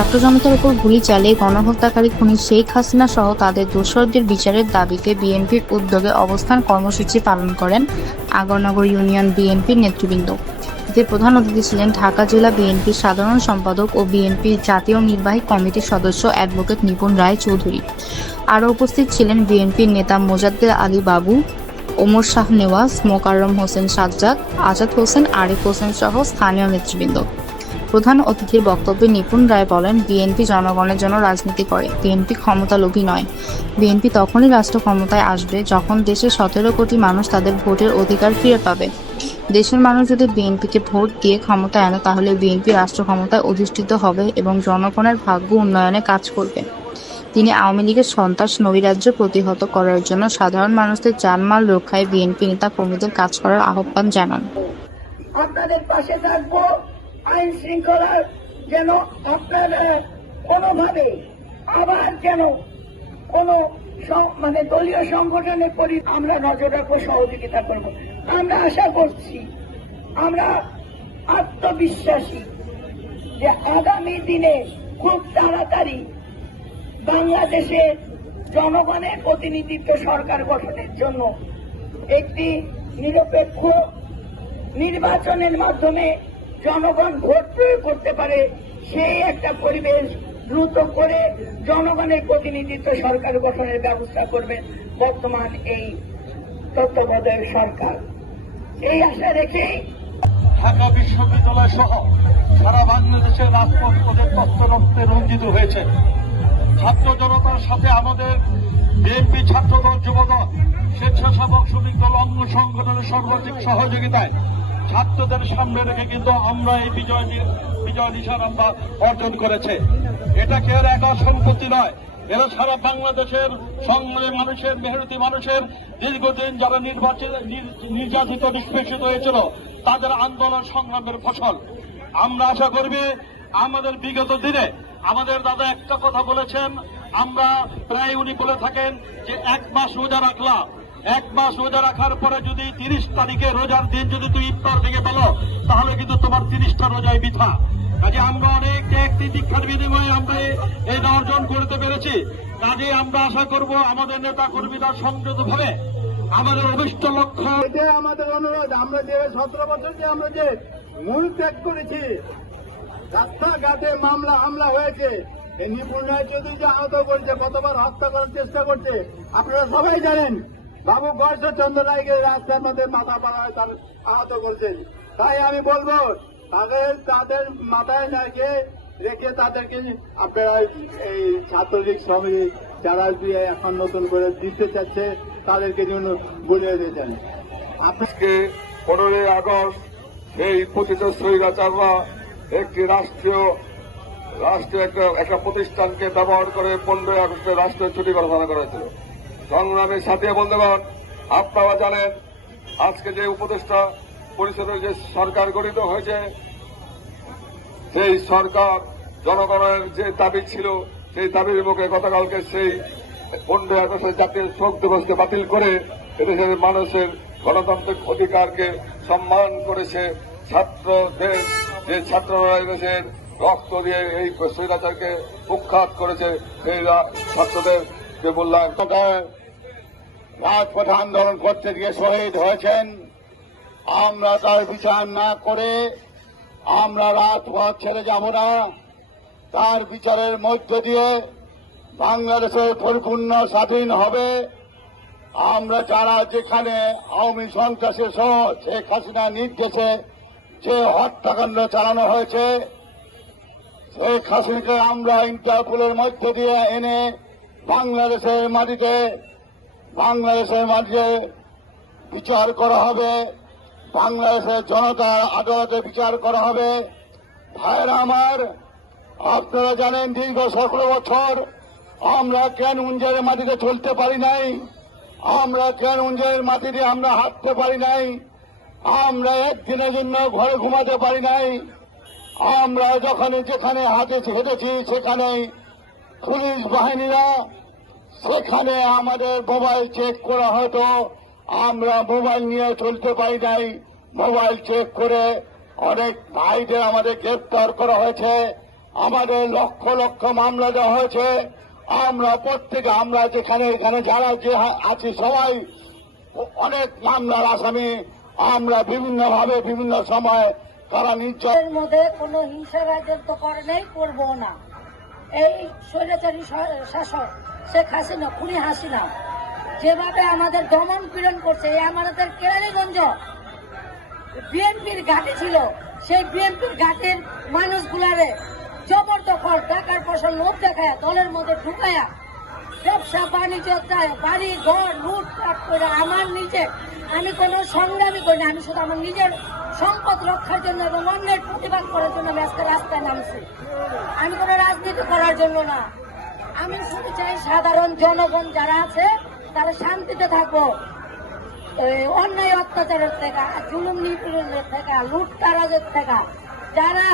ছাত্র জনতার উপর গুলি চালিয়ে গণহত্যাকারী খুনি শেখ হাসিনা সহ তাদের দোসরদের বিচারের দাবিতে বিএনপির উদ্যোগে অবস্থান কর্মসূচি পালন করেন আগরনগর ইউনিয়ন বিএনপির নেতৃবৃন্দ। এতে প্রধান অতিথি ছিলেন ঢাকা জেলা বিএনপির সাধারণ সম্পাদক ও বিএনপির জাতীয় নির্বাহী কমিটির সদস্য অ্যাডভোকেট নিপুণ রায় চৌধুরী। আরও উপস্থিত ছিলেন বিএনপির নেতা মোজাদ্দেদ আলী বাবু, ওমর শাহ নেওয়াজ, মোকাররম হোসেন সাজ্জাদ, আজাদ হোসেন, আরিফ হোসেন সহ স্থানীয় নেতৃবৃন্দ। প্রধান অতিথির বক্তব্যে নিপুণ রায় বলেন, বিএনপি জনগণের জন্য রাজনীতি করে, বিএনপি ক্ষমতালোভী নয়। বিএনপি তখনই রাষ্ট্র ক্ষমতায় আসবে যখন দেশের সতেরো কোটি মানুষ তাদের ভোটের অধিকার ফিরে পাবে। দেশের মানুষ যদি বিএনপিকে ভোট দিয়ে ক্ষমতায় আনে, তাহলে বিএনপি রাষ্ট্র ক্ষমতায় অধিষ্ঠিত হবে এবং জনগণের ভাগ্য উন্নয়নে কাজ করবে। তিনি আওয়ামী লীগের সন্ত্রাস নৈরাজ্য প্রতিহত করার জন্য সাধারণ মানুষদের জানমাল রক্ষায় বিএনপি নেতা কর্মীদের কাজ করার আহ্বান জানান। আপনাদের পাশে থাকব। আইন শৃঙ্খলার যেন আপনারা কোনোভাবে আবার যেন কোন মানে দলীয় সংগঠনের পরি আমরা নজর রাখব, সহযোগিতা করব। আমরা আশা করছি, আমরা আত্মবিশ্বাসী যে আগামী দিনে খুব তাড়াতাড়ি বাংলাদেশের জনগণের প্রতিনিধিত্ব সরকার গঠনের জন্য একটি নিরপেক্ষ নির্বাচনের মাধ্যমে জনগণ ভোট প্রয়োগ করতে পারে, সেই একটা পরিবেশ দ্রুত করে জনগণের প্রতিনিধিত্ব সরকার গঠনের ব্যবস্থা করবেন বর্তমান এই তত্ত্বাবধায়ক সরকার। এই আশা রেখেই ঢাকা বিশ্ববিদ্যালয় সহ সারা বাংলাদেশের রাজপথ পদের তত্ত্ব রক্তে রঞ্জিত হয়েছে। ছাত্র জনতার সাথে আমাদের বিএনপি ছাত্রদল যুবদল, স্বেচ্ছাসেবক শ্রমিক দল, অঙ্গ সংগঠনের সর্বাধিক সহযোগিতায় ছাত্রদের সামনে রেখে কিন্তু আমরা এই বিজয় বিজয় নিশান আমরা অর্জন করেছে। এটা কে আর একা সম্পত্তি নয়? এরা সারা বাংলাদেশের সংগ্রামী মানুষের, মেহনতি মানুষের দীর্ঘদিন যারা নির্বাচিত নির- নির্যাতিত, নিষ্পেষিত হয়েছিল, তাদের আন্দোলন সংগ্রামের ফসল। আমরা আশা করবি আমাদের বিগত দিনে আমাদের দাদা একটা কথা বলেছেন, আমরা প্রায় উনি বলে থাকেন যে, এক মাস রোজা রাখলাম। এক মাস রোজা রাখার পরে যদি তিরিশ তারিখে রোজার দিন যদি তুই ইফতার থেকে বলো, তাহলে কিন্তু তোমার তিরিশটা রোজায় বৃথা। কাজে আমরা অনেক একটি দীক্ষার বিনিময়ে আমরা এ- এটা অর্জন করতে পেরেছি। কাজে আমরা আশা করব আমাদের নেতা কর্মীরা সংযত ভাবে আমাদের অভিষ্ট লক্ষ্য এটাই আমাদের অনুরোধ। আমরা যে সতেরো বছর যে আমরা যে মূল ত্যাগ করেছি, রাস্তাঘাটে মামলা হামলা হয়েছে, এই নিপুণ রায় চৌধুরী যে আহত করছে, কতবার হত্যা করার চেষ্টা করছে, আপনারা সবাই জানেন। বাবু গর্ষ চন্দ্র রায়কে রাস্তার মধ্যে মাথা পাড়া হয় তার আহত করছেন। তাই আমি বলব, তাদের তাদের মাথায় রেখে রেখে তাদেরকে আপনারা এই ছাত্রলীগ শ্রমিক যারা এখন নতুন করে দিতে চাচ্ছে, তাদেরকে জন্য বলে আপনি আজকে পনেরোই আগস্ট সেই পতিত স্বৈরাচাররা একটি রাষ্ট্রীয় রাষ্ট্রীয় একটা একটা প্রতিষ্ঠানকে ব্যবহার করে পনেরোই আগস্টে রাষ্ট্রীয় ছুটি ঘোষণা করেছিল। সংগ্রামী সাথী বন্ধুগণ, আপনারা জানেন, আজকে যে উপদেষ্টা পরিষদের যে সরকার গঠিত হয়েছে, সেই সরকার জনগণের যে দাবি ছিল, সেই দাবির মুখে গতকালকে সেই পনেরোই আগস্টের জাতীয় শোক দিবসকে বাতিল করে এদেশের মানুষের গণতান্ত্রিক অধিকারকে সম্মান করেছে ছাত্রদের, যে ছাত্ররা এদেশের রক্ত দিয়ে এই স্বৈরাচারকে কুখ্যাত করেছে, সেই ছাত্রদের মূল্যায়ন রাজপথে আন্দোলন করতে গিয়ে শহীদ হয়েছেন। আমরা তার বিচার না করে আমরা রাজপথ ছেড়ে যাব না। তার বিচারের মধ্য দিয়ে বাংলাদেশের পরিপূর্ণ স্বাধীন হবে। আমরা যারা যেখানে আওয়ামী সন্ত্রাসের সহ শেখ হাসিনা নির্দেশে যে হত্যাকাণ্ড চালানো হয়েছে, শেখ হাসিনাকে আমরা ইন্টারপোলের মধ্য দিয়ে এনে বাংলাদেশের মাটিতে, বাংলাদেশের মাঝে বিচার করা হবে। বাংলাদেশের জনতার আদালতে বিচার করা হবে। ভাইয়েরা আমার, আপনারা জানেন দীর্ঘ সতেরো বছর আমরা কেন উঞ্জের মাটিতে চলতে পারি নাই। আমরা কেন উঞ্জের মাটিতে আমরা হাঁটতে পারি নাই। আমরা একদিনের জন্য ঘরে ঘুমাতে পারি নাই। আমরা যখন যেখানে হাতে হেঁটেছি, সেখানেই পুলিশ বাহিনীরা, সেখানে আমাদের মোবাইল চেক করা হতো। আমরা মোবাইল নিয়ে চলতে পারি নাই। মোবাইল চেক করে অনেক ভাইদের আমাদের গ্রেপ্তার করা হয়েছে। আমাদের লক্ষ লক্ষ মামলা দেওয়া হয়েছে। আমরা প্রত্যেকে আমরা যেখানে এখানে যারা যে আছি সবাই, অনেক মামলার আসামি। আমরা বিভিন্নভাবে বিভিন্ন সময় তারা নির্যাতন মধ্যে কোনো হিংসা রাজত্ব করে নেই, করব না। এই স্বৈরাচারী শাসক শেখ হাসিনা, খুনি হাসিনা, যেভাবে আমাদের দমন পীড়ন করছে, এই আমাদের কেরানীগঞ্জ, বিএনপির ঘাটি ছিল। সেই বিএনপির ঘাটির মানুষগুলারে জবরদখল, টাকার পয়সা লোভ দেখায়, দলের মধ্যে ঢুকায়া, ব্যবসা, বাণিজ্য চায় বাড়ি, ঘর, লুটপাট করে আমার নিজে, আমি কোনো সংগ্রামী করি না আমি শুধু আমার নিজের সম্পদ রক্ষার জন্য এবং অন্যের প্রতিবাদ করার জন্য আমি আজকে রাস্তায় নামছি। আমি কোনো রাজনীতি করার জন্য না। আমি শুধু চাই সাধারণ জনগণ যারা আছে, তারা শান্তিতে থাকব। অন্যায় অত্যাচারের থেকে, জুলুম নিপীড়নের থেকে, লুটতারাজের থেকে, যারা